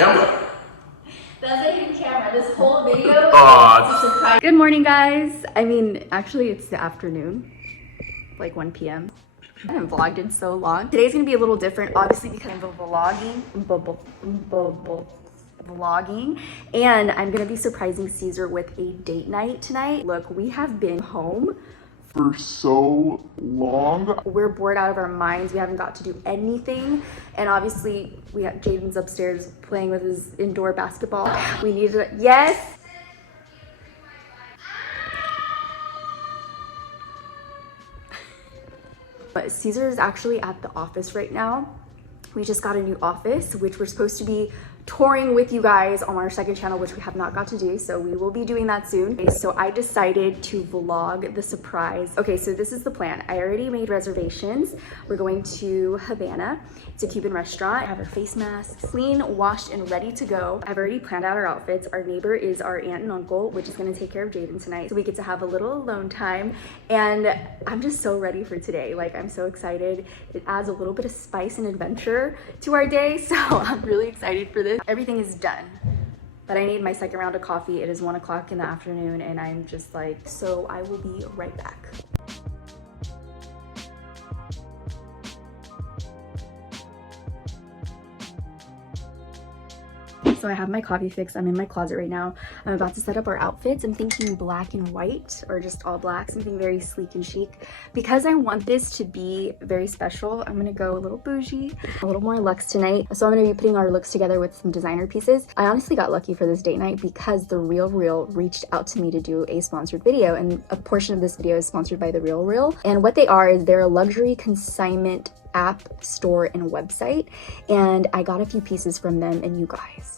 camera. That's a hidden camera. This whole video is a surprise. Good morning, guys. I mean, actually, it's the afternoon, like 1 p.m. I haven't vlogged in so long. Today's gonna be a little different, obviously, because I'm vlogging, and I'm gonna be surprising Caesar with a date night tonight. Look, we have been home for so long. We're bored out of our minds. We haven't got to do anything. And obviously we have Jaden's upstairs playing with his indoor basketball. We need to, yes. But Caesar is actually at the office right now. We just got a new office, which we're supposed to be touring with you guys on our second channel, which we have not got to do, so we will be doing that soon. Okay, so I decided to vlog the surprise. Okay, so this is the plan. I already made reservations. We're going to Havana. It's a Cuban restaurant. I have our face masks clean, washed, and ready to go. I've already planned out our outfits. Our neighbor is our aunt and uncle, which is gonna take care of Jaden tonight, so we get to have a little alone time. And I'm just so ready for today. Like, I'm so excited. It adds a little bit of spice and adventure to our day, so I'm really excited for this. Everything is done, but I need my second round of coffee. It is 1 o'clock in the afternoon, and I'm just like, so I will be right back. So I have my coffee fix. I'm in my closet right now. I'm about to set up our outfits. I'm thinking black and white, or just all black, something very sleek and chic. Because I want this to be very special, I'm gonna go a little bougie, a little more luxe tonight. So I'm gonna be putting our looks together with some designer pieces. I honestly got lucky for this date night because The Real Real reached out to me to do a sponsored video, and a portion of this video is sponsored by The Real Real. And what they are is they're a luxury consignment app, store, and website. And I got a few pieces from them, and you guys,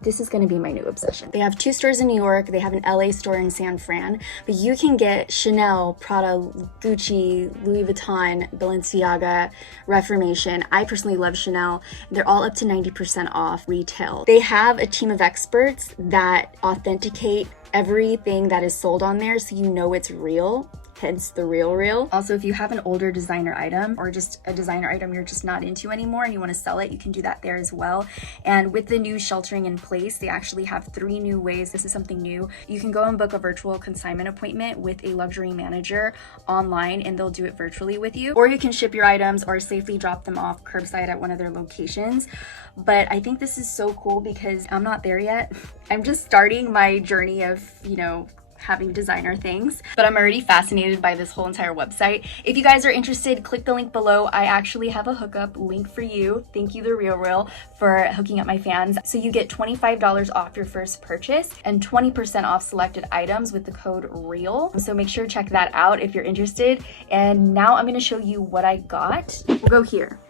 this is going to be my new obsession. They have 2 stores in New York. They have an LA store in San Fran, but you can get Chanel, Prada, Gucci, Louis Vuitton, Balenciaga, Reformation. I personally love Chanel. They're all up to 90% off retail. They have a team of experts that authenticate everything that is sold on there, so you know it's real. Hence The Real Real. Also, if you have an older designer item, or just a designer item you're just not into anymore and you want to sell it, you can do that there as well. And with the new sheltering in place, they actually have 3 new ways. This is something new. You can go and book a virtual consignment appointment with a luxury manager online, and they'll do it virtually with you. Or you can ship your items or safely drop them off curbside at one of their locations. But I think this is so cool because I'm not there yet. I'm just starting my journey of, you know, having designer things, but I'm already fascinated by this whole entire website. If you guys are interested, click the link below. I actually have a hookup link for you. Thank you, The Real Real, for hooking up my fans. So you get $25 off your first purchase and 20% off selected items with the code REAL. So make sure to check that out if you're interested. And now I'm going to show you what I got. We'll go here.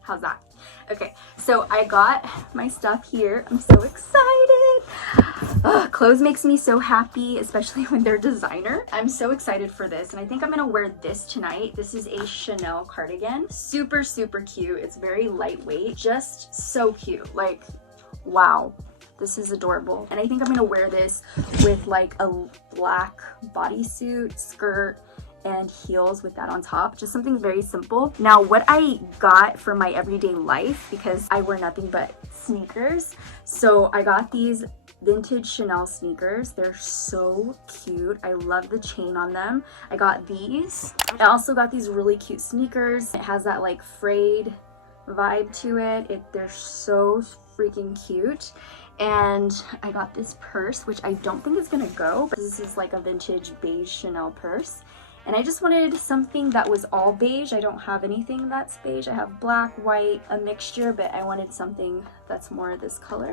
How's that? Okay, so I got my stuff here. I'm so excited. Clothes makes me so happy, especially when they're designer. I'm so excited for this, and I think I'm gonna wear this tonight. This is a Chanel cardigan. Super, super cute. It's very lightweight, just so cute. Like, wow. This is adorable. And I think I'm gonna wear this with like a black bodysuit, skirt, and heels with that on top. Just something very simple. Now, what I got for my everyday life, because I wear nothing but sneakers, so I got these vintage Chanel sneakers. They're so cute. I love the chain on them. I got these. I also got these really cute sneakers. It has that like frayed vibe to it. They're so freaking cute. And I got this purse, which I don't think is gonna go, but this is like a vintage beige Chanel purse. And I just wanted something that was all beige. I don't have anything that's beige. I have black, white, a mixture, but I wanted something that's more this color.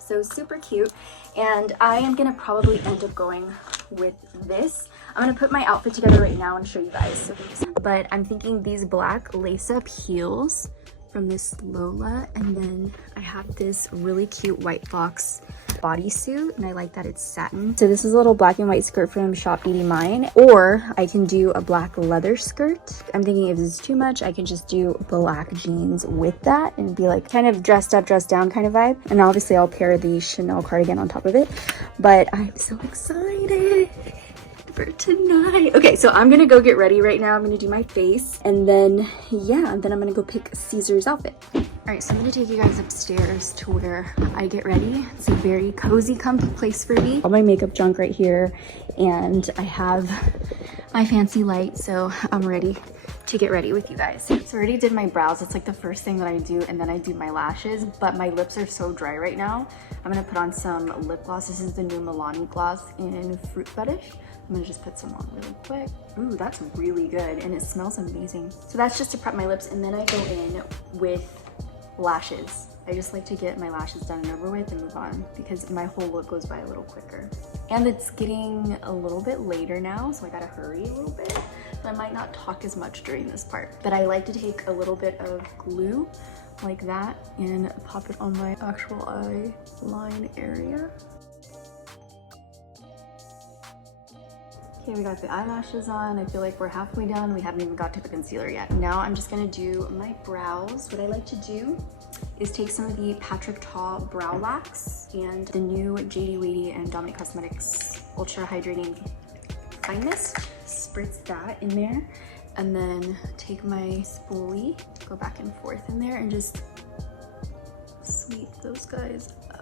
So super cute. And I am gonna probably end up going with this. I'm gonna put my outfit together right now and show you guys. But I'm thinking these black lace-up heels from this Lola, and then I have this really cute white fox bodysuit, and I like that it's satin. So this is a little black and white skirt from Shop 80 Mine, or I can do a black leather skirt. I'm thinking if this is too much, I can just do black jeans with that and be like kind of dressed up, dressed down kind of vibe. And obviously I'll pair the Chanel cardigan on top of it. But I'm so excited for tonight. Okay, so I'm gonna go get ready right now. I'm gonna do my face, and then yeah, and then I'm gonna go pick Caesar's outfit. All right, so I'm gonna take you guys upstairs to where I get ready. It's a very cozy, comfy place for me. All my makeup junk right here, and I have my fancy light, so I'm ready to get ready with you guys. So I already did my brows. It's like the first thing that I do, and then I do my lashes, but my lips are so dry right now. I'm gonna put on some lip gloss. This is the new Milani gloss in Fruit Fetish. I'm gonna just put some on really quick. Ooh, that's really good, and it smells amazing. So that's just to prep my lips, and then I go in with lashes. I just like to get my lashes done and over with and move on because my whole look goes by a little quicker. And it's getting a little bit later now, so I gotta hurry a little bit. So I might not talk as much during this part. But I like to take a little bit of glue like that and pop it on my actual eye line area. Okay, we got the eyelashes on. I feel like we're halfway done. We haven't even got to the concealer yet. Now I'm just gonna do my brows. What I like to do is take some of the Patrick Ta Brow Wax and the new JD Wadey and Dominique Cosmetics Ultra Hydrating Fine Mist. Spritz that in there, and then take my spoolie, go back and forth in there, and just sweep those guys up.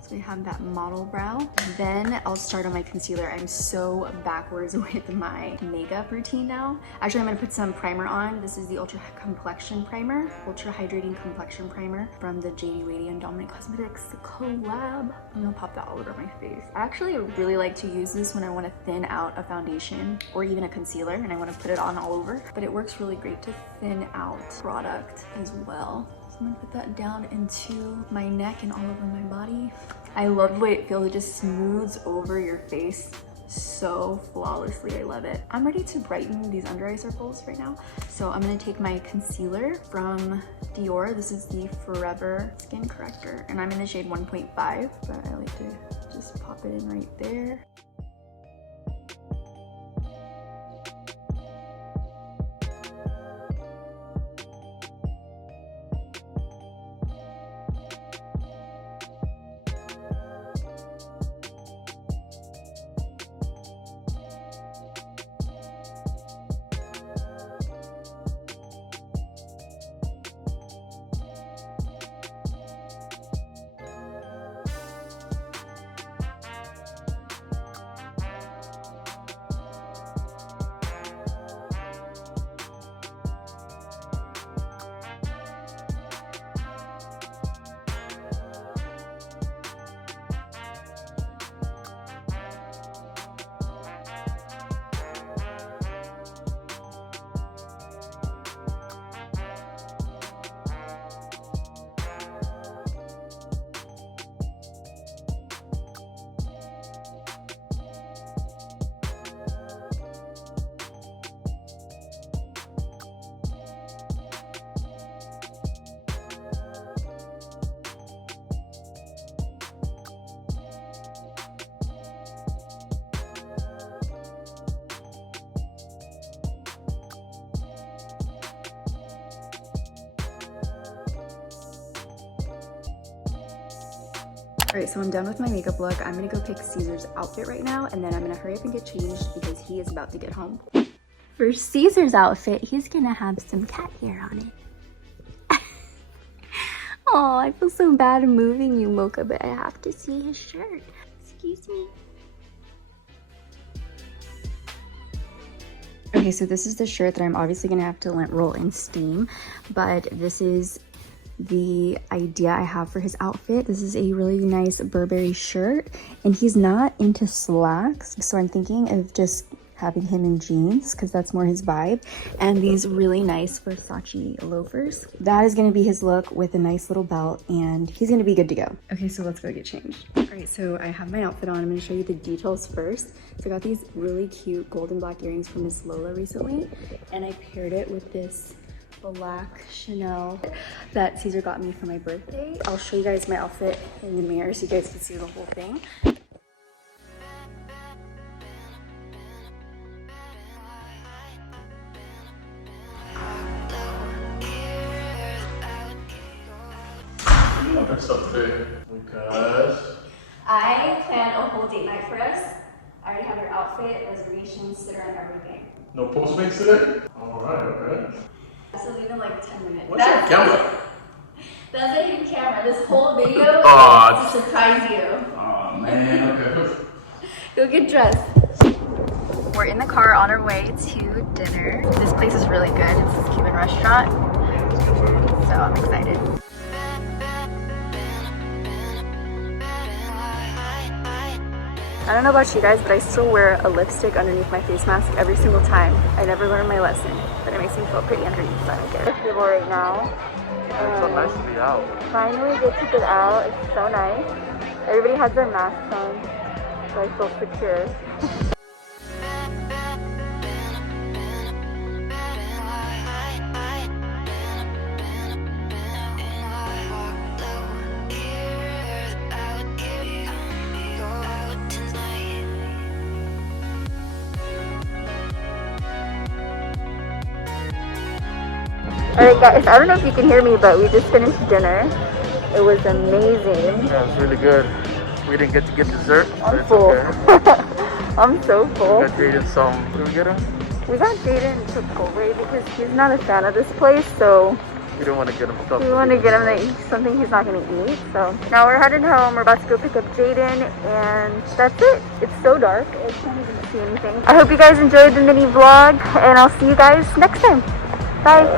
So we have that model brow. Then I'll start on my concealer. I'm so backwards with my makeup routine now. Actually, I'm gonna put some primer on. This is the Ultra Complexion Primer, Ultra Hydrating Complexion Primer from the JD Wadey and Dominique Cosmetics collab. I'm gonna pop that all over my face. I actually really like to use this when I wanna thin out a foundation or even a concealer and I wanna put it on all over, but it works really great to thin out product as well. I'm gonna put that down into my neck and all over my body. I love the way it feels. It just smooths over your face so flawlessly. I love it. I'm ready to brighten these under eye circles right now. So I'm gonna take my concealer from Dior. This is the Forever Skin Corrector, and I'm in the shade 1.5, but I like to just pop it in right there. All right, so I'm done with my makeup look. I'm gonna go pick Caesar's outfit right now, and then I'm gonna hurry up and get changed because he is about to get home. For Caesar's outfit, he's gonna have some cat hair on it. Oh, I feel so bad moving you, Mocha, but I have to see his shirt. Excuse me. Okay, so this is the shirt that I'm obviously gonna have to let roll in steam, but this is the idea I have for his outfit. This is a really nice Burberry shirt, and he's not into slacks, so I'm thinking of just having him in jeans because that's more his vibe, and these really nice Versace loafers. That is going to be his look with a nice little belt, and he's going to be good to go. Okay, so let's go get changed. All right, so I have my outfit on. I'm going to show you the details first. So I got these really cute golden black earrings from Miss Lola recently, and I paired it with this black Chanel that Caesar got me for my birthday. I'll show you guys my outfit in the mirror so you guys can see the whole thing. You don't dress up today because I plan a whole date night for us. I already have your outfit, reservations, sitter, and everything. no Postmates today? Alright, okay. So leave in like 10 minutes. What's your camera? That's a hidden camera. This whole video Aw. is to surprise you. Oh man, okay. Go get dressed. We're in the car on our way to dinner. This place is really good. It's this Cuban restaurant. So I'm excited. I don't know about you guys, but I still wear a lipstick underneath my face mask every single time. I never learned my lesson, but it makes me feel pretty underneath, so I don't care. It's beautiful right now. It's so nice to be out. Finally get to get out. It's so nice. Everybody has their masks on, so I feel secure. Alright guys, I don't know if you can hear me, but we just finished dinner. It was amazing. Yeah, it was really good. We didn't get to get dessert, but I'm it's full. okay. I'm so full. We got Jaden some. Did we get him? We got Jaden Chipotle because he's not a fan of this place, so We don't want to get him stuff. we want to get him something he's not going to eat. So now we're headed home. We're about to go pick up Jaden, and that's it. It's so dark. I can't even see anything. I hope you guys enjoyed the mini vlog, and I'll see you guys next time. Bye.